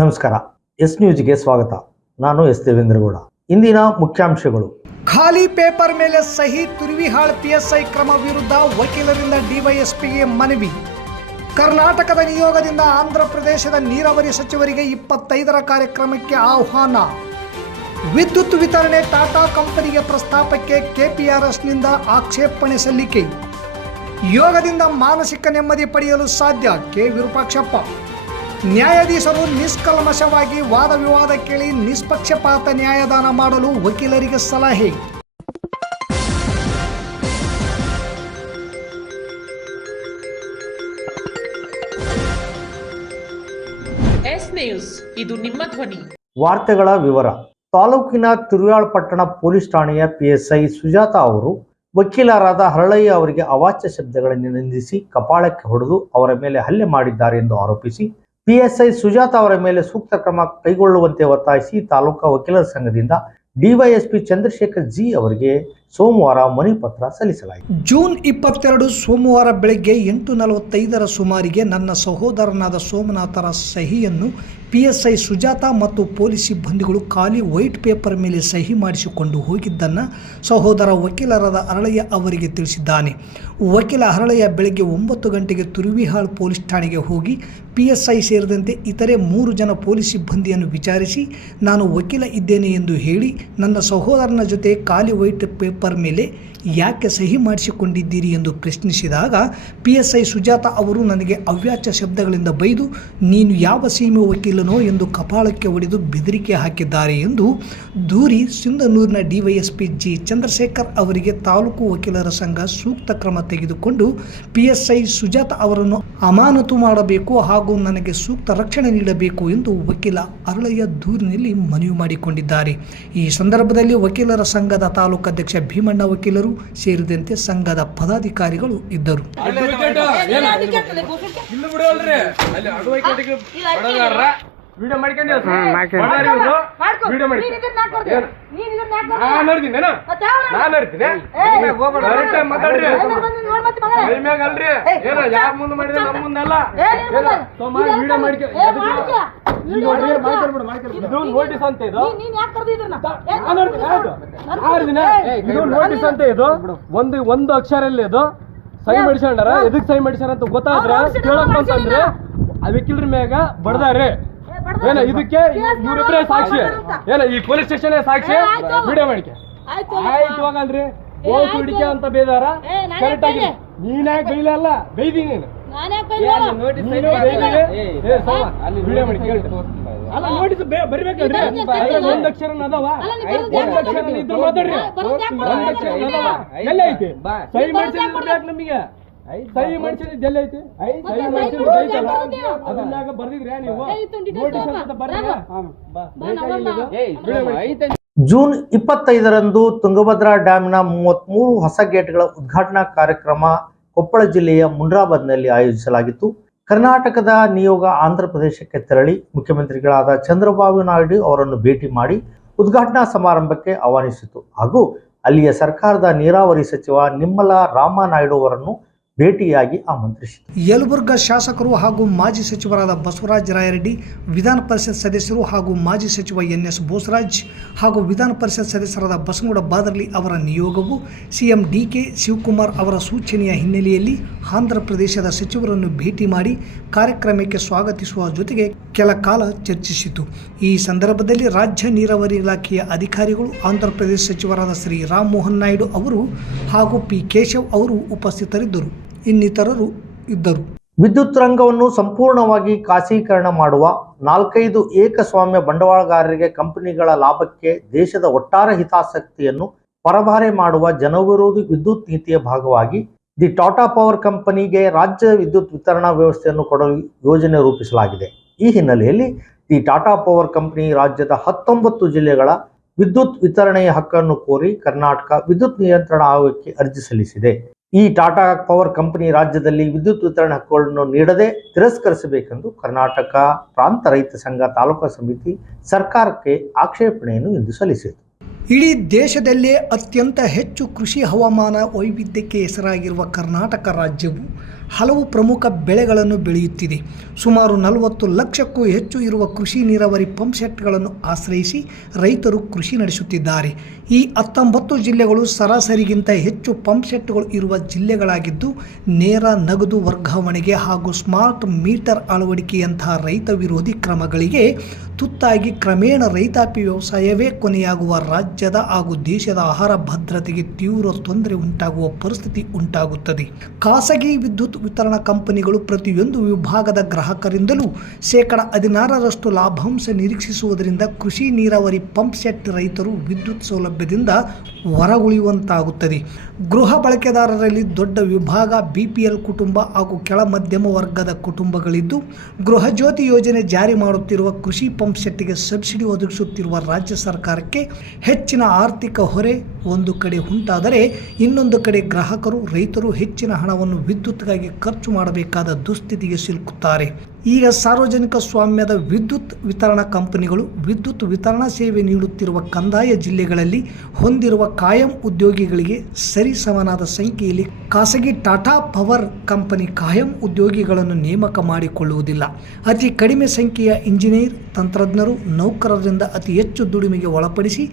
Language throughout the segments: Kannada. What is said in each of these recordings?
ನಮಸ್ಕಾರ. ಎಸ್ ನ್ಯೂಸ್ಗೆ ಸ್ವಾಗತ. ನಾನು ಎಸ್ ದೇವೇಂದ್ರಗೌಡ. ಇಂದಿನ ಮುಖ್ಯಾಂಶಗಳು. ಖಾಲಿ ಪೇಪರ್ ಮೇಲೆ ಸಹಿ, ತುರುವಿಹಾಳ್ ಪಿಎಸ್ಐ ಕ್ರಮ ವಿರುದ್ಧ ವಕೀಲರಿಂದ ಡಿವೈಎಸ್ಪಿಗೆ ಮನವಿ. ಕರ್ನಾಟಕದ ನಿಯೋಗದಿಂದ ಆಂಧ್ರ ಪ್ರದೇಶದ ನೀರಾವರಿ ಸಚಿವರಿಗೆ 25ರ ಕಾರ್ಯಕ್ರಮಕ್ಕೆ ಆಹ್ವಾನ. ವಿದ್ಯುತ್ ವಿತರಣೆ ಟಾಟಾ ಕಂಪನಿಗೆ ಪ್ರಸ್ತಾಪಕ್ಕೆ ಕೆಪಿಆರ್ಎಸ್ನಿಂದ ಆಕ್ಷೇಪಣೆ ಸಲ್ಲಿಕೆ. ಯೋಗದಿಂದ ಮಾನಸಿಕ ನೆಮ್ಮದಿ ಪಡೆಯಲು ಸಾಧ್ಯ, ಕೆ ವಿರೂಪಾಕ್ಷಪ್ಪ. ನ್ಯಾಯಾಧೀಶರು ನಿಷ್ಕಲ್ಮಶವಾಗಿ ವಾದ ವಿವಾದ ಕೇಳಿ ನಿಷ್ಪಕ್ಷಪಾತ ನ್ಯಾಯದಾನ ಮಾಡಲು ವಕೀಲರಿಗೆ ಸಲಹೆ. ಎಸ್ ನ್ಯೂಸ್, ಇದು ನಿಮ್ಮ ಧ್ವನಿ. ವಾರ್ತೆಗಳ ವಿವರ. ತಾಲೂಕಿನ ತುರುವಾಳ್ ಪಟ್ಟಣ ಪೊಲೀಸ್ ಠಾಣೆಯ ಪಿಎಸ್ಐ ಸುಜಾತ ಅವರು ವಕೀಲರಾದ ಹರಳಯ್ಯ ಅವರಿಗೆ ಅವಾಚ್ಯ ಶಬ್ದಗಳನ್ನು ನಿಂದಿಸಿ ಕಪಾಳಕ್ಕೆ ಹೊಡೆದು ಅವರ ಮೇಲೆ ಹಲ್ಲೆ ಮಾಡಿದ್ದಾರೆ ಎಂದು ಆರೋಪಿಸಿ ಪಿಎಸ್ಐ ಸುಜಾತ ಅವರ ಮೇಲೆ ಸೂಕ್ತ ಕ್ರಮ ಕೈಗೊಳ್ಳುವಂತೆ ಒತ್ತಾಯಿಸಿ ತಾಲೂಕಾ ವಕೀಲರ ಸಂಘದಿಂದ ಡಿವೈಎಸ್ಪಿ ಚಂದ್ರಶೇಖರ್ ಜಿ ಅವರಿಗೆ ಸೋಮವಾರ ಮನವಿ ಪತ್ರ ಸಲ್ಲಿಸಲಾಯಿತು. ಜೂನ್ 22 ಸೋಮವಾರ ಬೆಳಗ್ಗೆ 8:45 ಸುಮಾರಿಗೆ ನನ್ನ ಸಹೋದರನಾದ ಸೋಮನಾಥರ ಸಹಿಯನ್ನು ಪಿಎಸ್ಐ ಸುಜಾತ ಮತ್ತು ಪೊಲೀಸ್ ಸಿಬ್ಬಂದಿಗಳು ಖಾಲಿ ವೈಟ್ ಪೇಪರ್ ಮೇಲೆ ಸಹಿ ಮಾಡಿಸಿಕೊಂಡು ಹೋಗಿದ್ದನ್ನು ಸಹೋದರ ವಕೀಲರಾದ ಹರಳಯ್ಯ ಅವರಿಗೆ ತಿಳಿಸಿದ್ದಾನೆ. ವಕೀಲ ಹರಳಯ್ಯ ಬೆಳಗ್ಗೆ 9 ಗಂಟೆಗೆ ತುರುವಿಹಾಳ್ ಪೊಲೀಸ್ ಠಾಣೆಗೆ ಹೋಗಿ ಪಿಎಸ್ಐ ಸೇರಿದಂತೆ ಇತರೆ 3 ಜನ ಪೊಲೀಸ್ ಸಿಬ್ಬಂದಿಯನ್ನು ವಿಚಾರಿಸಿ ನಾನು ವಕೀಲ ಇದ್ದೇನೆ ಎಂದು ಹೇಳಿ ನನ್ನ ಸಹೋದರನ ಜೊತೆ ಖಾಲಿ ವೈಟ್ ಪೇಪರ್ ಮೇಲೆ ಯಾಕೆ ಸಹಿ ಮಾಡಿಸಿಕೊಂಡಿದ್ದೀರಿ ಎಂದು ಪ್ರಶ್ನಿಸಿದಾಗ ಪಿಎಸ್ಐ ಸುಜಾತ ಅವರು ನನಗೆ ಅವ್ಯಾಚ್ಯ ಶಬ್ದಗಳಿಂದ ಬೈದು ನೀನು ಯಾವ ಸೀಮೆ ವಕೀಲನೋ ಎಂದು ಕಪಾಳಕ್ಕೆ ಹೊಡೆದು ಬೆದರಿಕೆ ಹಾಕಿದ್ದಾರೆ ಎಂದು ದೂರಿ ಸಿಂಧನೂರಿನ ಡಿವೈಎಸ್ಪಿ ಜಿ ಚಂದ್ರಶೇಖರ್ ಅವರಿಗೆ ತಾಲೂಕು ವಕೀಲರ ಸಂಘ ಸೂಕ್ತ ಕ್ರಮ ತೆಗೆದುಕೊಂಡು ಪಿಎಸ್ಐ ಸುಜಾತ ಅವರನ್ನು ಅಮಾನತು ಮಾಡಬೇಕು ಹಾಗೂ ನನಗೆ ಸೂಕ್ತ ರಕ್ಷಣೆ ನೀಡಬೇಕು ಎಂದು ವಕೀಲ ಹರಳಯ್ಯ ದೂರಿನಲ್ಲಿ ಮನವಿ ಮಾಡಿಕೊಂಡಿದ್ದಾರೆ. ಈ ಸಂದರ್ಭದಲ್ಲಿ ವಕೀಲರ ಸಂಘದ ತಾಲೂಕು ಅಧ್ಯಕ್ಷ ಭೀಮಣ್ಣ ವಕೀಲರು ಸೇರಿದಂತೆ ಸಂಘದ ಪದಾಧಿಕಾರಿಗಳು ಇದ್ದರು. ಒಂದು ಅಕ್ಷರಲ್ಲಿ ಇದು ಸಹಿ ಮಾಡಿಸ್ಕೊಂಡಾರ, ಎದಕ್ ಸಹಿ ಮಾಡಿಸ್ಯಾರ ಅಂತ ಗೊತ್ತಾದ್ರೆ ಕೇಳಕ್ಕಂತಂದ್ರೆ ವಕೀಲರ ಮ್ಯಾಗ ಬಡ್ದಾರೆ ಏನ ಇದಕ್ಕೆ ಇವ್ರಿಬ್ರೆ ಸಾಕ್ಷಿ ಏನ ಈ ಪೊಲೀಸ್ ಸ್ಟೇಷನ್ ಸಾಕ್ಷಿ ವಿಡಿಯೋ ಮಾಡಿಕೆ ಆಯ್ತು ಹೋಗಲ್ರಿ ಓಸು ಹಿಡಿಕೆ ಅಂತ ಬೇದಾರ ಕರೆಕ್ಟ್ ಆಗಿ ನೀನ್ ಯಾಕೆ ಬೈಲಲ್ಲ ಬೈದಿ ನೀನು ವಿಡಿಯೋ ಮಾಡಿ ಅಲ್ಲ ನೋಟಿಸ್ ಬರಿಬೇಕಲ್ರಿ ಒಂದ್ ಅಕ್ಷರ ಅದಾವ ಒಂದ್ ಅಕ್ಷರ ಇದ್ರು ಮಾತಾಡ್ರಿ ಒಂದ್ ಅಕ್ಷರ ಅದಾವ ಎಲ್ಲ ಐತಿ ಸಹಿ ಮಾಡಿಸಿದ್ರೆ ನಮಗೆ ಸಹಿ ಮಾಡಿಸಿದ್ ಎಲ್ಲ ಐತಿ ಸಹಿ ಮಾಡಿಸಿದ್ ಐತಲ್ಲ ಅದನ್ನಾಗ ಬರ್ದಿದ್ರ್ಯಾ ನೀವು ನೋಟಿಸ್ ಅಂತ ಬರ್ರಿ. ಜೂನ್ 25ರಂದು ತುಂಗಭದ್ರಾ ಡ್ಯಾಂನ 33 ಹೊಸ ಗೇಟ್ಗಳ ಉದ್ಘಾಟನಾ ಕಾರ್ಯಕ್ರಮ ಕೊಪ್ಪಳ ಜಿಲ್ಲೆಯ ಮುಂಡ್ರಾಬಾದ್ನಲ್ಲಿ ಆಯೋಜಿಸಲಾಗಿತ್ತು. ಕರ್ನಾಟಕದ ನಿಯೋಗ ಆಂಧ್ರ ಪ್ರದೇಶಕ್ಕೆ ತೆರಳಿ ಮುಖ್ಯಮಂತ್ರಿಗಳಾದ ಚಂದ್ರಬಾಬು ನಾಯ್ಡು ಅವರನ್ನು ಭೇಟಿ ಮಾಡಿ ಉದ್ಘಾಟನಾ ಸಮಾರಂಭಕ್ಕೆ ಆಹ್ವಾನಿಸಿತು ಹಾಗೂ ಅಲ್ಲಿಯ ಸರ್ಕಾರದ ನೀರಾವರಿ ಸಚಿವ ನಿಮ್ಮಲ ರಾಮನಾಯ್ಡು ಅವರನ್ನು ಭೇಟಿಯಾಗಿ ಆಮಂತ್ರಿಸಿತು. ಯಲಬುರ್ಗಾ ಶಾಸಕರು ಹಾಗೂ ಮಾಜಿ ಸಚಿವರಾದ ಬಸವರಾಜ ರಾಯರೆಡ್ಡಿ, ವಿಧಾನ ಪರಿಷತ್ ಸದಸ್ಯರು ಹಾಗೂ ಮಾಜಿ ಸಚಿವ ಎನ್.ಎಸ್. ಬೋಸರಾಜ್ ಹಾಗೂ ವಿಧಾನ ಪರಿಷತ್ ಸದಸ್ಯರಾದ ಬಸನಗೌಡ ಬಾದರ್ಲಿ ಅವರ ನಿಯೋಗವು ಸಿಎಂ ಡಿ.ಕೆ. ಶಿವಕುಮಾರ್ ಅವರ ಸೂಚನೆಯ ಹಿನ್ನೆಲೆಯಲ್ಲಿ ಆಂಧ್ರ ಪ್ರದೇಶದ ಸಚಿವರನ್ನು ಭೇಟಿ ಮಾಡಿ ಕಾರ್ಯಕ್ರಮಕ್ಕೆ ಸ್ವಾಗತಿಸುವ ಜೊತೆಗೆ ಕೆಲ ಕಾಲ ಚರ್ಚಿಸಿತು. ಈ ಸಂದರ್ಭದಲ್ಲಿ ರಾಜ್ಯ ನೀರಾವರಿ ಇಲಾಖೆಯ ಅಧಿಕಾರಿಗಳು, ಆಂಧ್ರ ಪ್ರದೇಶ ಸಚಿವರಾದ ಶ್ರೀ ರಾಮ್ ಮೋಹನ್ ನಾಯ್ಡು ಅವರು ಹಾಗೂ ಪಿ. ಕೇಶವ್ ಅವರು ಉಪಸ್ಥಿತರಿದ್ದರು. ಇನ್ನಿತರರು ಇದ್ದರು. ವಿದ್ಯುತ್ ರಂಗವನ್ನು ಸಂಪೂರ್ಣವಾಗಿ ಖಾಸಗೀಕರಣ ಮಾಡುವ 4-5 ಏಕಸ್ವಾಮ್ಯ ಬಂಡವಾಳಗಾರರಿಗೆ ಕಂಪನಿಗಳ ಲಾಭಕ್ಕೆ ದೇಶದ ಒಟ್ಟಾರೆ ಹಿತಾಸಕ್ತಿಯನ್ನು ಪರಭಾರೆ ಮಾಡುವ ಜನವಿರೋಧಿ ವಿದ್ಯುತ್ ನೀತಿಯ ಭಾಗವಾಗಿ ದಿ ಟಾಟಾ ಪವರ್ ಕಂಪನಿಗೆ ರಾಜ್ಯ ವಿದ್ಯುತ್ ವಿತರಣಾ ವ್ಯವಸ್ಥೆಯನ್ನು ಕೊಡಲು ಯೋಜನೆ ರೂಪಿಸಲಾಗಿದೆ. ಈ ಹಿನ್ನೆಲೆಯಲ್ಲಿ ದಿ ಟಾಟಾ ಪವರ್ ಕಂಪನಿ ರಾಜ್ಯದ 19 ಜಿಲ್ಲೆಗಳ ವಿದ್ಯುತ್ ವಿತರಣೆಯ ಹಕ್ಕನ್ನು ಕೋರಿ ಕರ್ನಾಟಕ ವಿದ್ಯುತ್ ನಿಯಂತ್ರಣ ಆಯೋಗಕ್ಕೆ ಅರ್ಜಿ ಸಲ್ಲಿಸಿದೆ. ಈ ಟಾಟಾ ಪವರ್ ಕಂಪನಿ ರಾಜ್ಯದಲ್ಲಿ ವಿದ್ಯುತ್ ವಿತರಣೆ ಹಕ್ಕುಗಳನ್ನು ನೀಡದೆ ತಿರಸ್ಕರಿಸಬೇಕೆಂದು ಕರ್ನಾಟಕ ಪ್ರಾಂತ ರೈತ ಸಂಘ ತಾಲೂಕಾ ಸಮಿತಿ ಸರ್ಕಾರಕ್ಕೆ ಆಕ್ಷೇಪಣೆಯನ್ನು ಇಂದು ಸಲ್ಲಿಸಿತು. ಇಡೀ ದೇಶದಲ್ಲೇ ಅತ್ಯಂತ ಹೆಚ್ಚು ಕೃಷಿ ಹವಾಮಾನ ವೈವಿಧ್ಯಕ್ಕೆ ಹೆಸರಾಗಿರುವ ಕರ್ನಾಟಕ ರಾಜ್ಯವು ಹಲವು ಪ್ರಮುಖ ಬೆಳೆಗಳನ್ನು ಬೆಳೆಯುತ್ತಿದೆ. ಸುಮಾರು 40 ಲಕ್ಷಕ್ಕೂ ಹೆಚ್ಚು ಇರುವ ಕೃಷಿ ನೀರಾವರಿ ಪಂಪ್ ಸೆಟ್ಗಳನ್ನು ಆಶ್ರಯಿಸಿ ರೈತರು ಕೃಷಿ ನಡೆಸುತ್ತಿದ್ದಾರೆ. ಈ 19 ಜಿಲ್ಲೆಗಳು ಸರಾಸರಿಗಿಂತ ಹೆಚ್ಚು ಪಂಪ್ ಸೆಟ್ಗಳು ಇರುವ ಜಿಲ್ಲೆಗಳಾಗಿದ್ದು, ನೇರ ನಗದು ವರ್ಗಾವಣೆಗೆ ಹಾಗೂ ಸ್ಮಾರ್ಟ್ ಮೀಟರ್ ಅಳವಡಿಕೆಯಂತಹ ರೈತ ವಿರೋಧಿ ಕ್ರಮಗಳಿಗೆ ತುತ್ತಾಗಿ ಕ್ರಮೇಣ ರೈತಾಪಿ ವ್ಯವಸಾಯವೇ ಕೊನೆಯಾಗುವ ರಾಜ್ಯದ ಹಾಗೂ ದೇಶದ ಆಹಾರ ಭದ್ರತೆಗೆ ತೀವ್ರ ತೊಂದರೆ ಉಂಟಾಗುವ ಪರಿಸ್ಥಿತಿ ಉಂಟಾಗುತ್ತದೆ. ಖಾಸಗಿ ವಿದ್ಯುತ್ ವಿತರಣಾ ಕಂಪನಿಗಳು ಪ್ರತಿಯೊಂದು ವಿಭಾಗದ ಗ್ರಾಹಕರಿಂದಲೂ 16% ಲಾಭಾಂಶ ನಿರೀಕ್ಷಿಸುವುದರಿಂದ ಕೃಷಿ ನೀರಾವರಿ ಪಂಪ್ ಸೆಟ್ ರೈತರು ವಿದ್ಯುತ್ ಸೌಲಭ್ಯದಿಂದ ಹೊರಗುಳಿಯುವಂತಾಗುತ್ತದೆ. ಗೃಹ ಬಳಕೆದಾರರಲ್ಲಿ ದೊಡ್ಡ ವಿಭಾಗ BPL ಕುಟುಂಬ ಹಾಗೂ ಕೆಳ ಮಧ್ಯಮ ವರ್ಗದ ಕುಟುಂಬಗಳಿದ್ದು, ಗೃಹ ಜ್ಯೋತಿ ಯೋಜನೆ ಜಾರಿ ಮಾಡುತ್ತಿರುವ ಕೃಷಿ ಪಂಪ್ ಸೆಟ್ಗೆ ಸಬ್ಸಿಡಿ ಒದಗಿಸುತ್ತಿರುವ ರಾಜ್ಯ ಸರ್ಕಾರಕ್ಕೆ ಹೆಚ್ಚಿನ ಆರ್ಥಿಕ ಹೊರೆ ಒಂದು ಕಡೆ ಉಂಟಾದರೆ, ಇನ್ನೊಂದು ಕಡೆ ಗ್ರಾಹಕರು ರೈತರು ಹೆಚ್ಚಿನ ಹಣವನ್ನು ವಿದ್ಯುತ್ಗಾಗಿ ಖರ್ಚು ಮಾಡಬೇಕಾದ ದುಸ್ಥಿತಿಗೆ ಸಿಲುಕುತ್ತಾರೆ. ಈಗ ಸಾರ್ವಜನಿಕ ಸ್ವಾಮ್ಯದ ವಿದ್ಯುತ್ ವಿತರಣಾ ಕಂಪನಿಗಳು ವಿದ್ಯುತ್ ವಿತರಣಾ ಸೇವೆ ನೀಡುತ್ತಿರುವ ಕಂದಾಯ ಜಿಲ್ಲೆಗಳಲ್ಲಿ ಹೊಂದಿರುವ ಕಾಯಂ ಉದ್ಯೋಗಿಗಳಿಗೆ ಸರಿಸಮನಾದ ಸಂಖ್ಯೆಯಲ್ಲಿ ಖಾಸಗಿ ಟಾಟಾ ಪವರ್ ಕಂಪನಿ ಕಾಯಂ ಉದ್ಯೋಗಿಗಳನ್ನು ನೇಮಕ ಮಾಡಿಕೊಳ್ಳುವುದಿಲ್ಲ. ಅತಿ ಕಡಿಮೆ ಸಂಖ್ಯೆಯ ಇಂಜಿನಿಯರ್, ತಂತ್ರಜ್ಞರು, ನೌಕರರಿಂದ ಅತಿ ಹೆಚ್ಚು ದುಡಿಮೆಗೆ ಒಳಪಡಿಸಿ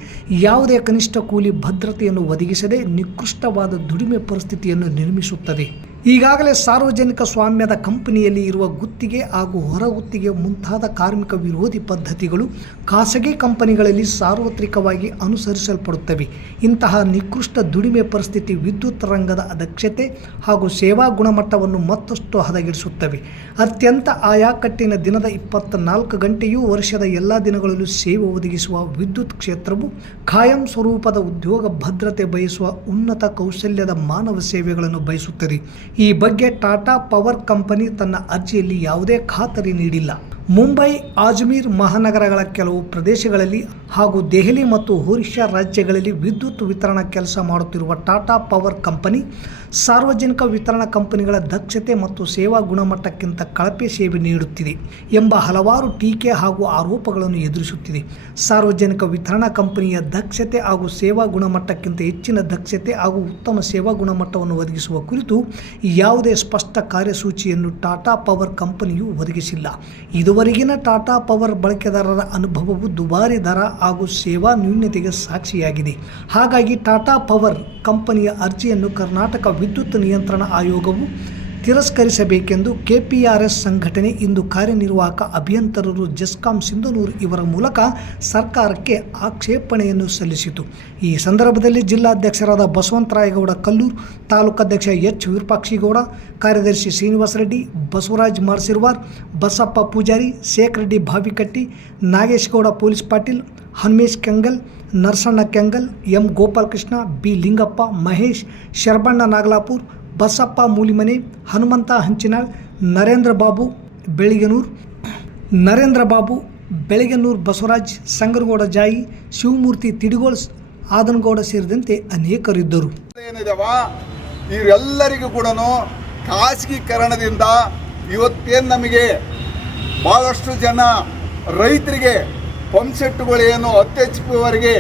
ಯಾವುದೇ ಕನಿಷ್ಠ ಕೂಲಿ ಭದ್ರತೆಯನ್ನು ಒದಗಿಸದೆ ನಿಕೃಷ್ಟವಾದ ದುಡಿಮೆ ಪರಿಸ್ಥಿತಿಯನ್ನು ನಿರ್ಮಿಸುತ್ತದೆ. ಈಗಾಗಲೇ ಸಾರ್ವಜನಿಕ ಸ್ವಾಮ್ಯದ ಕಂಪನಿಯಲ್ಲಿ ಇರುವ ಗುತ್ತಿಗೆ ಹಾಗೂ ಹೊರಗುತ್ತಿಗೆ ಮುಂತಾದ ಕಾರ್ಮಿಕ ವಿರೋಧಿ ಪದ್ಧತಿಗಳು ಖಾಸಗಿ ಕಂಪನಿಗಳಲ್ಲಿ ಸಾರ್ವತ್ರಿಕವಾಗಿ ಅನುಸರಿಸಲ್ಪಡುತ್ತವೆ. ಇಂತಹ ನಿಕೃಷ್ಟ ದುಡಿಮೆ ಪರಿಸ್ಥಿತಿ ವಿದ್ಯುತ್ ರಂಗದ ದಕ್ಷತೆ ಹಾಗೂ ಸೇವಾ ಗುಣಮಟ್ಟವನ್ನು ಮತ್ತಷ್ಟು ಹದಗೆಡಿಸುತ್ತವೆ. ಅತ್ಯಂತ ಆಯಾಕಟ್ಟಿನ ದಿನದ 24 ಗಂಟೆಯೂ ವರ್ಷದ ಎಲ್ಲ ದಿನಗಳಲ್ಲೂ ಸೇವೆ ಒದಗಿಸುವ ವಿದ್ಯುತ್ ಕ್ಷೇತ್ರವು ಖಾಯಂ ಸ್ವರೂಪದ ಉದ್ಯೋಗ ಭದ್ರತೆ ಬಯಸುವ ಉನ್ನತ ಕೌಶಲ್ಯದ ಮಾನವ ಸೇವೆಗಳನ್ನು ಬಯಸುತ್ತದೆ. ಈ ಬಗ್ಗೆ ಟಾಟಾ ಪವರ್ ಕಂಪನಿ ತನ್ನ ಅರ್ಜಿಯಲ್ಲಿ ಯಾವುದೇ ಖಾತರಿ ನೀಡಿಲ್ಲ. ಮುಂಬೈ, ಅಜ್ಮೀರ್ ಮಹಾನಗರಗಳ ಕೆಲವು ಪ್ರದೇಶಗಳಲ್ಲಿ ಹಾಗೂ ದೆಹಲಿ ಮತ್ತು ಒರಿಸ್ಸಾ ರಾಜ್ಯಗಳಲ್ಲಿ ವಿದ್ಯುತ್ ವಿತರಣಾ ಕೆಲಸ ಮಾಡುತ್ತಿರುವ ಟಾಟಾ ಪವರ್ ಕಂಪನಿ ಸಾರ್ವಜನಿಕ ವಿತರಣಾ ಕಂಪನಿಗಳ ದಕ್ಷತೆ ಮತ್ತು ಸೇವಾ ಗುಣಮಟ್ಟಕ್ಕಿಂತ ಕಳಪೆ ಸೇವೆ ನೀಡುತ್ತಿದೆ ಎಂಬ ಹಲವಾರು ಟೀಕೆ ಹಾಗೂ ಆರೋಪಗಳನ್ನು ಎದುರಿಸುತ್ತಿದೆ. ಸಾರ್ವಜನಿಕ ವಿತರಣಾ ಕಂಪನಿಯ ದಕ್ಷತೆ ಹಾಗೂ ಸೇವಾ ಗುಣಮಟ್ಟಕ್ಕಿಂತ ಹೆಚ್ಚಿನ ದಕ್ಷತೆ ಹಾಗೂ ಉತ್ತಮ ಸೇವಾ ಗುಣಮಟ್ಟವನ್ನು ಒದಗಿಸುವ ಕುರಿತು ಯಾವುದೇ ಸ್ಪಷ್ಟ ಕಾರ್ಯಸೂಚಿಯನ್ನು ಟಾಟಾ ಪವರ್ ಕಂಪನಿಯು ಒದಗಿಸಿಲ್ಲ. ಇದುವರೆಗಿನ ಟಾಟಾ ಪವರ್ ಬಳಕೆದಾರರ ಅನುಭವವು ದುಬಾರಿ ದರ ಹಾಗೂ ಸೇವಾ ನ್ಯೂನತೆಗೆ ಸಾಕ್ಷಿಯಾಗಿದೆ. ಹಾಗಾಗಿ ಟಾಟಾ ಪವರ್ ಕಂಪನಿಯ ಅರ್ಜಿಯನ್ನು ಕರ್ನಾಟಕ ವಿದ್ಯುತ್ ನಿಯಂತ್ರಣ ಆಯೋಗವು ತಿರಸ್ಕರಿಸಬೇಕೆಂದು KPRS ಸಂಘಟನೆ ಇಂದು ಕಾರ್ಯನಿರ್ವಾಹಕ ಅಭಿಯಂತರರು ಜೆಸ್ಕಾಂ ಸಿಂಧನೂರು ಇವರ ಮೂಲಕ ಸರ್ಕಾರಕ್ಕೆ ಆಕ್ಷೇಪಣೆಯನ್ನು ಸಲ್ಲಿಸಿತು. ಈ ಸಂದರ್ಭದಲ್ಲಿ ಜಿಲ್ಲಾಧ್ಯಕ್ಷರಾದ ಬಸವಂತರಾಯಗೌಡ ಕಲ್ಲೂರು, ತಾಲೂಕಾಧ್ಯಕ್ಷ H ವಿರೂಪಾಕ್ಷಿಗೌಡ, ಕಾರ್ಯದರ್ಶಿ Srinivasa Reddy, Basavaraj Marsirvar, Basappa Pujari, Sheikh Reddy Bhavikatti, Nagesh Gowda police Patil, Hanumesh Kengal, Narasanna Kengal, M Gopalakrishna, B Lingappa, Mahesh, Sharabanna Nagalapur, Basappa Mulimane, Hanumantha Hanchinal, Narendra Babu Belagenuru, Basavaraj, Sanganagouda Jayi, Shivamurthy Tidigol, Adanagouda ಸೇರಿದಂತೆ ಅನೇಕರಿದ್ದರು. ಇವರೆಲ್ಲರಿಗೂ ಕೂಡ ಖಾಸಗೀಕರಣದಿಂದ ಇವತ್ತೇನು ನಮಗೆ ಭಾಳಷ್ಟು ಜನ ರೈತರಿಗೆ ಪಂಪ್ ಸೆಟ್ಟುಗಳೇನು ಅತ್ಯಚ್ಚಿವರೆಗೆ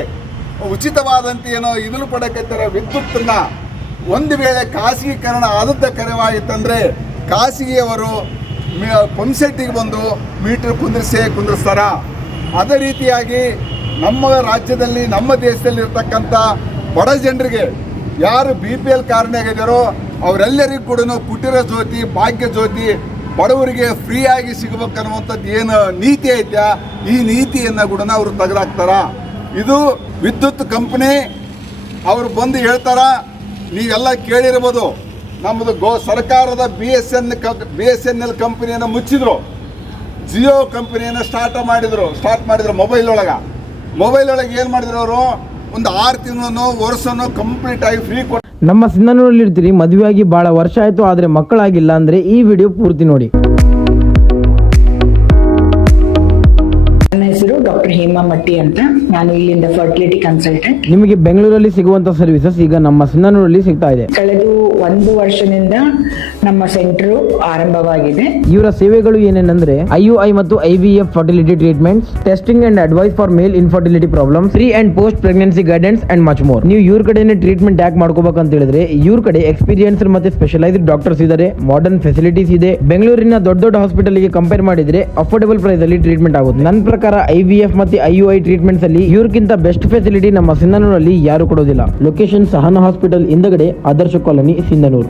ಉಚಿತವಾದಂತೆ ಏನೋ ಇದನ್ನು ಪಡಕತ್ತಾರೆ. ವಿದ್ಯುತ್ತನ್ನು ಒಂದು ವೇಳೆ ಖಾಸಗೀಕರಣ ಆದದ್ದ ಕರವಾಗಿತ್ತಂದರೆ ಖಾಸಗಿಯವರು ಪಂಪ್ ಸೆಟ್ಟಿಗೆ ಬಂದು ಮೀಟರ್ ಕುಂದಿರ್ಸ್ತಾರ. ಅದೇ ರೀತಿಯಾಗಿ ನಮ್ಮ ರಾಜ್ಯದಲ್ಲಿ ನಮ್ಮ ದೇಶದಲ್ಲಿ ಇರ್ತಕ್ಕಂಥ ಬಡ ಜನರಿಗೆ ಯಾರು BPL ಕಾರಣವಾಗಿದ್ದಾರೋ ಅವರೆಲ್ಲರಿಗೂ ಕೂಡ ಕುಟೀರ ಜ್ಯೋತಿ, ಭಾಗ್ಯ ಜ್ಯೋತಿ ಬಡವರಿಗೆ ಫ್ರೀಯಾಗಿ ಸಿಗಬೇಕನ್ನುವಂಥದ್ದು ಏನು ನೀತಿ ಐತ್ಯಾ, ಈ ನೀತಿಯನ್ನು ಕೂಡ ಅವರು ತೆಗೆದಾಕ್ತಾರ. ಇದು ವಿದ್ಯುತ್ ಕಂಪ್ನಿ ಅವರು ಬಂದು ಹೇಳ್ತಾರ. ನೀವೆಲ್ಲ ಕೇಳಿರ್ಬೋದು, ನಮ್ಮದು ಸರ್ಕಾರದ BSNL ಕಂಪ್ನಿಯನ್ನು ಮುಚ್ಚಿದ್ರು, ಜಿಯೋ ಕಂಪ್ನಿಯನ್ನು ಸ್ಟಾರ್ಟ್ ಮಾಡಿದ್ರು ಮೊಬೈಲ್ ಒಳಗೆ ಏನು ಮಾಡಿದ್ರು ಅವರು, ಒಂದು 6 ತಿಂಗಳೋ ವರ್ಷನೋ ಕಂಪ್ಲೀಟ್ ಆಗಿ ಫ್ರೀ ಕೊಟ್ಟು ನಮ್ಮ ಸಿಂಧನೂರಲ್ಲಿ ಇರ್ತೀರಿ. ಮದುವೆಯಾಗಿ ಭಾಳ ವರ್ಷ ಆಯಿತು, ಆದರೆ ಮಕ್ಕಳಾಗಿಲ್ಲ ಅಂದರೆ ಈ ವಿಡಿಯೋ ಪೂರ್ತಿ ನೋಡಿ. ನನ್ನ ಹೆಸರು ಡಾಕ್ಟರ್ ಹೇಮಾ ಮಟ್ಟಿ ಅಂತ. ನಾನು ಇಲ್ಲಿಂದ ಫರ್ಟಿಲಿಟಿ ಕನ್ಸಲ್ಟೆಂಟ್. ನಿಮಗೆ ಬೆಂಗಳೂರಲ್ಲಿ ಸಿಗುವಂತ ಸರ್ವಿಸಸ್ ಈಗ ನಮ್ಮ ಸಿಂಧನೂರಲ್ಲಿ ಸಿಗ್ತಾ ಇದೆ. ಕಳೆದ 1 ವರ್ಷದಿಂದ ನಮ್ಮ ಸೆಂಟರ್ ಆರಂಭವಾಗಿದೆ. ಇವರ ಸೇವೆಗಳು ಏನೇನಂದ್ರೆ IUI ಮತ್ತು IVF fertility treatments, testing and advice for male infertility problem, pre and post pregnancy guidance and much more. ನೀವು ಇವ್ರ ಕಡೆನೇ ಟ್ರೀಟ್ಮೆಂಟ್ ಯಾಕೆ ಮಾಡ್ಕೋಬೇಕಂತ ಹೇಳಿದ್ರೆ ಇವ್ರ ಕಡೆ ಎಕ್ಸ್ಪೀರಿಯನ್ಸ್ ಮತ್ತೆ ಸ್ಪೆಷಲೈಸ್ಡ್ ಡಾಕ್ಟರ್ಸ್ ಇದ್ದಾರೆ, ಮಾಡರ್ನ್ ಫೆಸಿಲಿಟೀಸ್ ಇದೆ. ಬೆಂಗಳೂರಿನ ದೊಡ್ಡ ಹಾಸ್ಪಿಟಲ್ ಗೆ ಕಂಪೇರ್ ಮಾಡಿದ್ರೆ ಅಫೋರ್ಡಬಲ್ ಪ್ರೈಸ್ ಅಲ್ಲಿ ಟ್ರೀಟ್ಮೆಂಟ್ ಆಗುತ್ತೆ. ನನ್ನ ಪ್ರಕಾರ IVF ಮತ್ತೆ IUI ಟ್ರೀಟ್ಮೆಂಟ್ಸ್ ಅಲ್ಲಿ ಇವ್ರಕ್ಕಿಂತ ಬೆಸ್ಟ್ ಫೆಸಿಲಿಟಿ ನಮ್ಮ ಸಿಂಧನೂರಲ್ಲಿ ಯಾರು ಕೊಡೋದಿಲ್ಲ. ಲೊಕೇಶನ್ ಸಹನಾ ಹಾಸ್ಪಿಟಲ್ ಹಿಂದಗಡೆ ಆದರ್ಶ ಕಾಲೋನಿ, ಸಿಂಧನೂರು.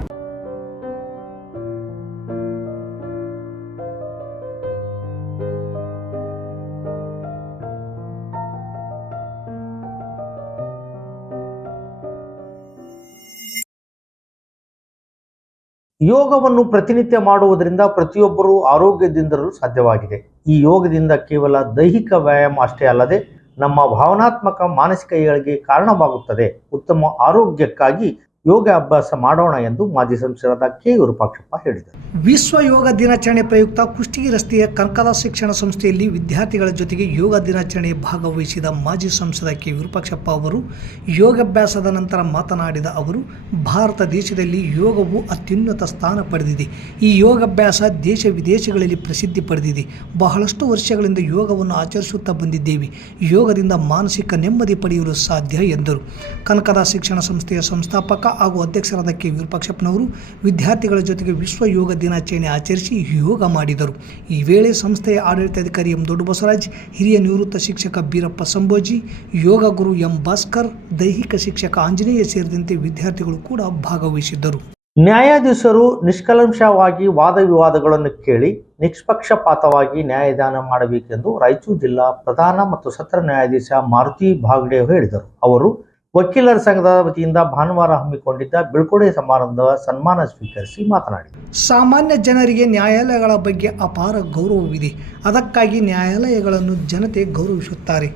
ಯೋಗವನ್ನು ಪ್ರತಿನಿತ್ಯ ಮಾಡುವುದರಿಂದ ಪ್ರತಿಯೊಬ್ಬರೂ ಆರೋಗ್ಯದಿಂದಿರಲು ಸಾಧ್ಯವಾಗಿದೆ. ಈ ಯೋಗದಿಂದ ಕೇವಲ ದೈಹಿಕ ವ್ಯಾಯಾಮ ಅಷ್ಟೇ ಅಲ್ಲದೆ ನಮ್ಮ ಭಾವನಾತ್ಮಕ ಮಾನಸಿಕ ಏಳಿಗೆ ಕಾರಣವಾಗುತ್ತದೆ. ಉತ್ತಮ ಆರೋಗ್ಯಕ್ಕಾಗಿ ಯೋಗ ಅಭ್ಯಾಸ ಮಾಡೋಣ ಎಂದು ಮಾಜಿ ಸಂಸದ ಕೆ ವಿರೂಪಾಕ್ಷಪ್ಪ ಹೇಳಿದರು. ವಿಶ್ವ ಯೋಗ ದಿನಾಚರಣೆ ಪ್ರಯುಕ್ತ ಕುಷ್ಟಗಿ ರಸ್ತೆಯ ಕನಕದ ಶಿಕ್ಷಣ ಸಂಸ್ಥೆಯಲ್ಲಿ ವಿದ್ಯಾರ್ಥಿಗಳ ಜೊತೆಗೆ ಯೋಗ ದಿನಾಚರಣೆ ಭಾಗವಹಿಸಿದ ಮಾಜಿ ಸಂಸದ ಕೆ ವಿರೂಪಾಕ್ಷಪ್ಪ ಅವರು ಯೋಗಾಭ್ಯಾಸದ ನಂತರ ಮಾತನಾಡಿದ ಅವರು, ಭಾರತ ದೇಶದಲ್ಲಿ ಯೋಗವು ಅತ್ಯುನ್ನತ ಸ್ಥಾನ ಪಡೆದಿದೆ. ಈ ಯೋಗಾಭ್ಯಾಸ ದೇಶ ವಿದೇಶಗಳಲ್ಲಿ ಪ್ರಸಿದ್ಧಿ ಪಡೆದಿದೆ. ಬಹಳಷ್ಟು ವರ್ಷಗಳಿಂದ ಯೋಗವನ್ನು ಆಚರಿಸುತ್ತಾ ಬಂದಿದ್ದೇವೆ. ಯೋಗದಿಂದ ಮಾನಸಿಕ ನೆಮ್ಮದಿ ಪಡೆಯಲು ಸಾಧ್ಯ ಎಂದರು. ಕನಕದ ಶಿಕ್ಷಣ ಸಂಸ್ಥೆಯ ಸಂಸ್ಥಾಪಕ ಹಾಗೂ ಅಧ್ಯಕ್ಷರಾದ ಕೆ ವಿರೂಪಾಕ್ಷಪ್ಪನವರು ವಿದ್ಯಾರ್ಥಿಗಳ ಜೊತೆಗೆ ವಿಶ್ವ ಯೋಗ ದಿನಾಚರಣೆ ಆಚರಿಸಿ ಯೋಗ ಮಾಡಿದರು. ಈ ವೇಳೆ ಸಂಸ್ಥೆಯ ಆಡಳಿತಾಧಿಕಾರಿ ಎಂ ದೊಡ್ಡಬಸವರಾಜ್, ಹಿರಿಯ ನಿವೃತ್ತ ಶಿಕ್ಷಕ ಬೀರಪ್ಪ ಸಂಬೋಜಿ, ಯೋಗ ಗುರು ಎಂ ಭಾಸ್ಕರ್, ದೈಹಿಕ ಶಿಕ್ಷಕ ಆಂಜನೇಯ ಸೇರಿದಂತೆ ವಿದ್ಯಾರ್ಥಿಗಳು ಕೂಡ ಭಾಗವಹಿಸಿದ್ದರು. ನ್ಯಾಯಾಧೀಶರು ನಿಷ್ಕಲ್ಮಶವಾಗಿ ವಾದ ವಿವಾದಗಳನ್ನು ಕೇಳಿ ನಿಷ್ಪಕ್ಷಪಾತವಾಗಿ ನ್ಯಾಯದಾನ ಮಾಡಬೇಕೆಂದು ರಾಯಚೂರು ಜಿಲ್ಲಾ ಪ್ರಧಾನ ಮತ್ತು ಸತ್ರ ನ್ಯಾಯಾಧೀಶ ಮಾರುತಿ ಭಾಗ್ಡೆ ಹೇಳಿದರು. ಅವರು ವಕೀಲರ ಸಂಘದ ವತಿಯಿಂದ ಭಾನುವಾರ ಹಮ್ಮಿಕೊಂಡಿದ್ದ ಬೀಳ್ಕೊಡೆ ಸಮಾರಂಭದ ಸನ್ಮಾನ ಸ್ವೀಕರಿಸಿ ಮಾತನಾಡಿದರು. ಸಾಮಾನ್ಯ ಜನರಿಗೆ ನ್ಯಾಯಾಲಯಗಳ ಬಗ್ಗೆ ಅಪಾರ ಗೌರವವಿದೆ. ಅದಕ್ಕಾಗಿ ನ್ಯಾಯಾಲಯಗಳನ್ನು ಜನತೆ ಗೌರವಿಸುತ್ತಾರೆ.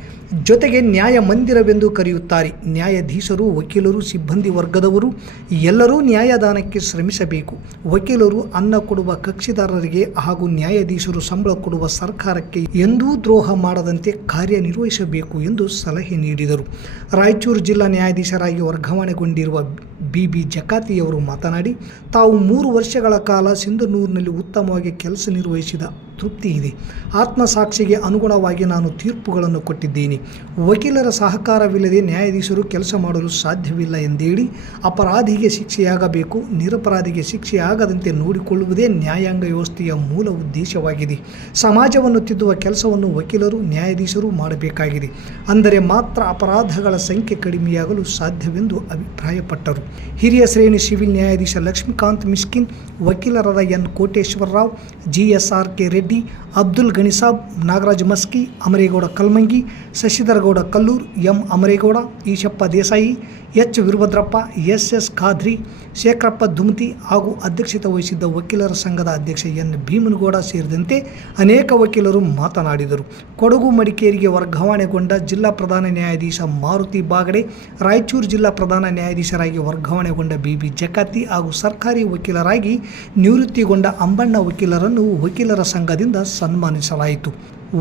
ಜೊತೆಗೆ ನ್ಯಾಯ ಮಂದಿರವೆಂದು ಕರೆಯುತ್ತಾರೆ. ನ್ಯಾಯಾಧೀಶರು, ವಕೀಲರು, ಸಿಬ್ಬಂದಿ ವರ್ಗದವರು ಎಲ್ಲರೂ ನ್ಯಾಯದಾನಕ್ಕೆ ಶ್ರಮಿಸಬೇಕು. ವಕೀಲರು ಅನ್ನ ಕೊಡುವ ಕಕ್ಷಿದಾರರಿಗೆ ಹಾಗೂ ನ್ಯಾಯಾಧೀಶರು ಸಂಬಳ ಕೊಡುವ ಸರ್ಕಾರಕ್ಕೆ ಎಂದೂ ದ್ರೋಹ ಮಾಡದಂತೆ ಕಾರ್ಯನಿರ್ವಹಿಸಬೇಕು ಎಂದು ಸಲಹೆ ನೀಡಿದರು. ರಾಯಚೂರು ಜಿಲ್ಲಾ ನ್ಯಾಯಾಧೀಶರಾಗಿ ವರ್ಗಾವಣೆಗೊಂಡಿರುವ BB ಜಕಾತಿಯವರು ಮಾತನಾಡಿ, ತಾವು 3 ವರ್ಷಗಳ ಕಾಲ ಸಿಂಧನೂರಿನಲ್ಲಿ ಉತ್ತಮವಾಗಿ ಕೆಲಸ ನಿರ್ವಹಿಸಿದ ತೃಪ್ತಿ ಇದೆ. ಆತ್ಮಸಾಕ್ಷಿಗೆ ಅನುಗುಣವಾಗಿ ನಾನು ತೀರ್ಪುಗಳನ್ನು ಕೊಟ್ಟಿದ್ದೇನೆ. ವಕೀಲರ ಸಹಕಾರವಿಲ್ಲದೆ ನ್ಯಾಯಾಧೀಶರು ಕೆಲಸ ಮಾಡಲು ಸಾಧ್ಯವಿಲ್ಲ ಎಂದೇಳಿ ಅಪರಾಧಿಗೆ ಶಿಕ್ಷೆಯಾಗಬೇಕು, ನಿರಪರಾಧಿಗೆ ಶಿಕ್ಷೆಯಾಗದಂತೆ ನೋಡಿಕೊಳ್ಳುವುದೇ ನ್ಯಾಯಾಂಗ ವ್ಯವಸ್ಥೆಯ ಮೂಲ ಉದ್ದೇಶವಾಗಿದೆ. ಸಮಾಜವನ್ನು ತಿದ್ದುವ ಕೆಲಸವನ್ನು ವಕೀಲರು, ನ್ಯಾಯಾಧೀಶರು ಮಾಡಬೇಕಾಗಿದೆ. ಅಂದರೆ ಮಾತ್ರ ಅಪರಾಧಗಳ ಸಂಖ್ಯೆ ಕಡಿಮೆಯಾಗಲು ಸಾಧ್ಯವೆಂದು ಅಭಿಪ್ರಾಯಪಟ್ಟರು. ಹಿರಿಯ ಶ್ರೇಣಿ ಸಿವಿಲ್ ನ್ಯಾಯಾಧೀಶ ಲಕ್ಷ್ಮೀಕಾಂತ್ ಮಿಸ್ಕಿನ್, ವಕೀಲರಾದ N Koteswararao, GSRK Reddy, Abdul Ganisab, Nagaraj Maski, Amaregowda Kalmangi, Shashidhargowda Kallur, M Amaregowda, Eshappa Desai, H Veerabhadrappa, SS Khadri, Shekharappa Dumti ಹಾಗೂ ಅಧ್ಯಕ್ಷತೆ ವಹಿಸಿದ್ದ ವಕೀಲರ ಸಂಘದ ಅಧ್ಯಕ್ಷ N ಭೀಮನಗೌಡ ಸೇರಿದಂತೆ ಅನೇಕ ವಕೀಲರು ಮಾತನಾಡಿದರು. ಕೊಡಗು ಮಡಿಕೇರಿಗೆ ವರ್ಗಾವಣೆಗೊಂಡ ಜಿಲ್ಲಾ ಪ್ರಧಾನ ನ್ಯಾಯಾಧೀಶ ಮಾರುತಿ ಬಾಗಡೆ, ರಾಯಚೂರು ಜಿಲ್ಲಾ ಪ್ರಧಾನ ನ್ಯಾಯಾಧೀಶರಾಗಿ ವರ್ಗಾವಣೆಗೊಂಡ BB ಜಕಾತಿ ಹಾಗೂ ಸರ್ಕಾರಿ ವಕೀಲರಾಗಿ ನಿವೃತ್ತಿಗೊಂಡ ಅಂಬಣ್ಣ ವಕೀಲರನ್ನು ವಕೀಲರ ಸಂಘದಿಂದ ಸನ್ಮಾನಿಸಲಾಯಿತು.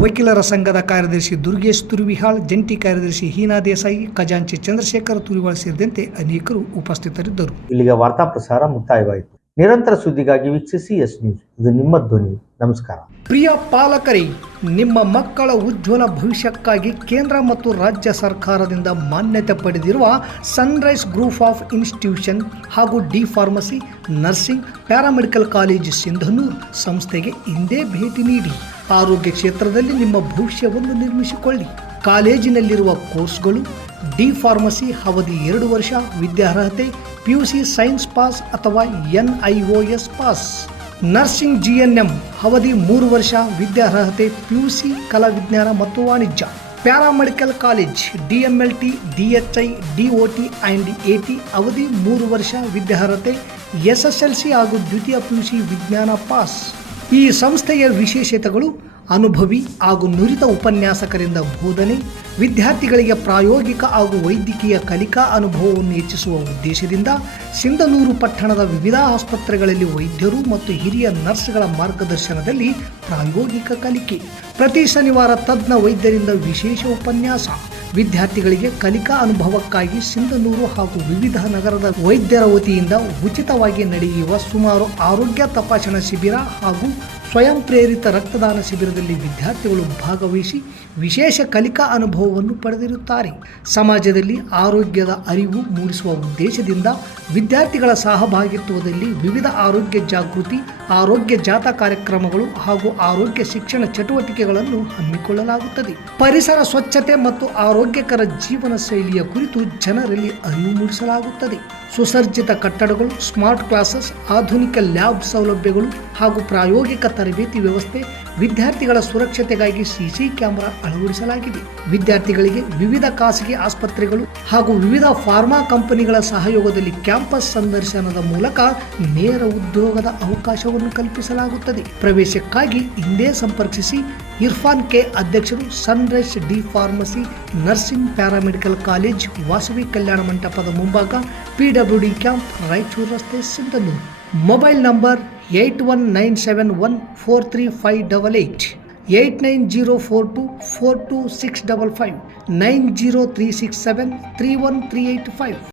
ವಕೀಲರ ಸಂಘದ ಕಾರ್ಯದರ್ಶಿ ದುರ್ಗೇಶ್ ತುರ್ವಿಹಾಳ್, ಜಂಟಿ ಕಾರ್ಯದರ್ಶಿ ಹೀನಾ ದೇಸಾಯಿ, ಖಜಾಂಚಿ ಚಂದ್ರಶೇಖರ್ ತುರಿವಾಳ್ ಸೇರಿದಂತೆ ಅನೇಕರು ಉಪಸ್ಥಿತರಿದ್ದರು. ಇಲ್ಲಿಗೆ ವಾರ್ತಾ ಪ್ರಸಾರ ಮುಕ್ತಾಯವಾಯಿತು. ನಿರಂತರ ಸುದ್ದಿಗಾಗಿ ವೀಕ್ಷಿಸಿ ಎಸ್ ನ್ಯೂಸ್. ಇದು ನಿಮ್ಮ ಧ್ವನಿ. ನಮಸ್ಕಾರ. ಪ್ರಿಯ ಪಾಲಕರೇ, ನಿಮ್ಮ ಮಕ್ಕಳ ಉಜ್ವಲ ಭವಿಷ್ಯಕ್ಕಾಗಿ ಕೇಂದ್ರ ಮತ್ತು ರಾಜ್ಯ ಸರ್ಕಾರದಿಂದ ಮಾನ್ಯತೆ ಪಡೆದಿರುವ ಸನ್ರೈಸ್ ಗ್ರೂಪ್ ಆಫ್ ಇನ್ಸ್ಟಿಟ್ಯೂಷನ್ ಹಾಗೂ D pharmacy, nursing, paramedical college Sindhanur ಸಂಸ್ಥೆಗೆ ಇಂದೇ ಭೇಟಿ ನೀಡಿ ಆರೋಗ್ಯ ಕ್ಷೇತ್ರದಲ್ಲಿ ನಿಮ್ಮ ಭವಿಷ್ಯವನ್ನು ನಿರ್ಮಿಸಿಕೊಳ್ಳಿ. ಕಾಲೇಜಿನಲ್ಲಿರುವ ಕೋರ್ಸ್ಗಳು: ಡಿ ಫಾರ್ಮಸಿ ಅವಧಿ 2 ವರ್ಷ, ವಿದ್ಯಾರ್ಹತೆ PUC ಸೈನ್ಸ್ ಪಾಸ್ ಅಥವಾ NIOS ಪಾಸ್. ನರ್ಸಿಂಗ್ GNM ಅವಧಿ 3 ವರ್ಷ, ವಿದ್ಯಾರ್ಹತೆ PUC ಕಲಾ ವಿಜ್ಞಾನ ಮತ್ತು ವಾಣಿಜ್ಯ. Paramedical college DMLT, DHI, DOT and AT ಅವಧಿ 3 ವರ್ಷ, ವಿದ್ಯಾರ್ಹತೆ SSLC ಹಾಗೂ ದ್ವಿತೀಯ PUC ವಿಜ್ಞಾನ ಪಾಸ್. ಈ ಸಂಸ್ಥೆಯ ವಿಶೇಷತೆಗಳು: ಅನುಭವಿ ಹಾಗೂ ನುರಿತ ಉಪನ್ಯಾಸಕರಿಂದ ಬೋಧನೆ, ವಿದ್ಯಾರ್ಥಿಗಳಿಗೆ ಪ್ರಾಯೋಗಿಕ ಹಾಗೂ ವೈದ್ಯಕೀಯ ಕಲಿಕಾ ಅನುಭವವನ್ನು ಹೆಚ್ಚಿಸುವ ಉದ್ದೇಶದಿಂದ ಸಿಂಧನೂರು ಪಟ್ಟಣದ ವಿವಿಧ ಆಸ್ಪತ್ರೆಗಳಲ್ಲಿ ವೈದ್ಯರು ಮತ್ತು ಹಿರಿಯ ನರ್ಸ್ಗಳ ಮಾರ್ಗದರ್ಶನದಲ್ಲಿ ಪ್ರಾಯೋಗಿಕ ಕಲಿಕೆ. ಪ್ರತಿ ಶನಿವಾರ ತಜ್ಞ ವೈದ್ಯರಿಂದ ವಿಶೇಷ ಉಪನ್ಯಾಸ. ವಿದ್ಯಾರ್ಥಿಗಳಿಗೆ ಕಲಿಕಾ ಅನುಭವಕ್ಕಾಗಿ ಸಿಂಧನೂರು ಹಾಗೂ ವಿವಿಧ ನಗರದ ವೈದ್ಯರ ವತಿಯಿಂದ ಉಚಿತವಾಗಿ ನಡೆಯುವ ಸುಮಾರು ಆರೋಗ್ಯ ತಪಾಸಣಾ ಶಿಬಿರ ಹಾಗೂ ಸ್ವಯಂ ಪ್ರೇರಿತ ರಕ್ತದಾನ ಶಿಬಿರದಲ್ಲಿ ವಿದ್ಯಾರ್ಥಿಗಳು ಭಾಗವಹಿಸಿ ವಿಶೇಷ ಕಲಿಕಾ ಅನುಭವವನ್ನು ಪಡೆದಿರುತ್ತಾರೆ. ಸಮಾಜದಲ್ಲಿ ಆರೋಗ್ಯದ ಅರಿವು ಮೂಡಿಸುವ ಉದ್ದೇಶದಿಂದ ವಿದ್ಯಾರ್ಥಿಗಳ ಸಹಭಾಗಿತ್ವದಲ್ಲಿ ವಿವಿಧ ಆರೋಗ್ಯ ಜಾಗೃತಿ, ಆರೋಗ್ಯ ಜಾಥಾ ಕಾರ್ಯಕ್ರಮಗಳು ಹಾಗೂ ಆರೋಗ್ಯ ಶಿಕ್ಷಣ ಚಟುವಟಿಕೆಗಳನ್ನು ಹಮ್ಮಿಕೊಳ್ಳಲಾಗುತ್ತದೆ. ಪರಿಸರ ಸ್ವಚ್ಛತೆ ಮತ್ತು ಆರೋಗ್ಯಕರ ಜೀವನ ಶೈಲಿಯ ಕುರಿತು ಜನರಲ್ಲಿ ಅರಿವು ಮೂಡಿಸಲಾಗುತ್ತದೆ. ಸುಸಜ್ಜಿತ ಕಟ್ಟಡಗಳು, ಸ್ಮಾರ್ಟ್ ಕ್ಲಾಸಸ್, ಆಧುನಿಕ ಲ್ಯಾಬ್ ಸೌಲಭ್ಯಗಳು ಹಾಗೂ ಪ್ರಾಯೋಗಿಕ ತರಬೇತಿ ವ್ಯವಸ್ಥೆ, ವಿದ್ಯಾರ್ಥಿಗಳ ಸುರಕ್ಷತೆಗಾಗಿ ಸಿಸಿ ಕ್ಯಾಮೆರಾ ಅಳವಡಿಸಲಾಗಿದೆ. ವಿದ್ಯಾರ್ಥಿಗಳಿಗೆ ವಿವಿಧ ಖಾಸಗಿ ಆಸ್ಪತ್ರೆಗಳು ಹಾಗೂ ವಿವಿಧ ಫಾರ್ಮಾ ಕಂಪನಿಗಳ ಸಹಯೋಗದಲ್ಲಿ ಕ್ಯಾಂಪಸ್ ಸಂದರ್ಶನದ ಮೂಲಕ ನೇರ ಉದ್ಯೋಗದ ಅವಕಾಶವನ್ನು ಕಲ್ಪಿಸಲಾಗುತ್ತದೆ. ಪ್ರವೇಶಕ್ಕಾಗಿ ಹಿಂದೆ ಸಂಪರ್ಕಿಸಿ. ಇರ್ಫಾನ್ ಕೆ, ಅಧ್ಯಕ್ಷರು, sunrise D pharmacy nursing paramedical college, Vasavi Kalyana ಮಂಟಪದ ಮುಂಭಾಗ, PWD ಕ್ಯಾಂಪ್, ರಾಯಚೂರು ರಸ್ತೆ, ಸಿಂಧನೂರು. Mobile number 8197143588, 8904242655, 90367313885.